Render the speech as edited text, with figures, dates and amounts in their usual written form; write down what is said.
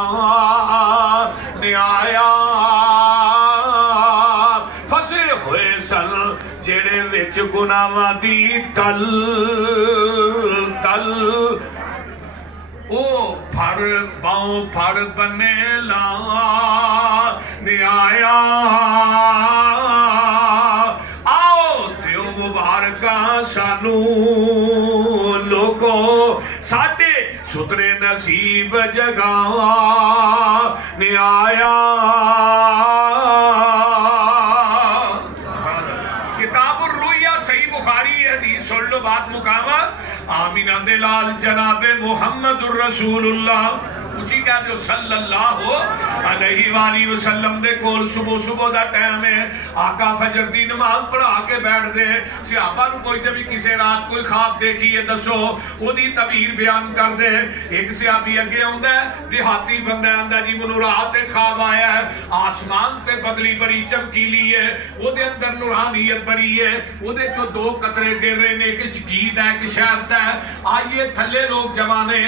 ने आया फसे हुए सन जेड़े विच गुनाहां दी तल तल ओ फड़ बाहों फड़ बने ला ने आया आओ दियो मुबारका सानू लोगो साडे सुतरे नसीब जगा ने आया किताबुर रुया सही बुखारी हदीस सुन लो बात मुकामा आमीना दे लाल जनाबे मुहम्मदुर रसूलुल्लाह उची कह दो सल्लल्लाहु अलैहि वसल्लम दे कोल सुबह सुबह दा टाइम है आका फजर दी नमाज पढ़ा के बैठ दे सहाबा नु कोई ते भी किसे रात कोई ख्वाब देखी है दसो ओदी तबीर बयान कर दे एक सहाबी अगे आंदा देहाती बंदा आंदा जी मैनू रात ते ख्वाब आया है आसमान ते बदली बड़ी चमकीली है ओदे अंदर नूरानियत बड़ी है ओदे चो दो कतरे गिर रहे ने एक शकीद है एक शहद है आइए थल्ले लोग जमाने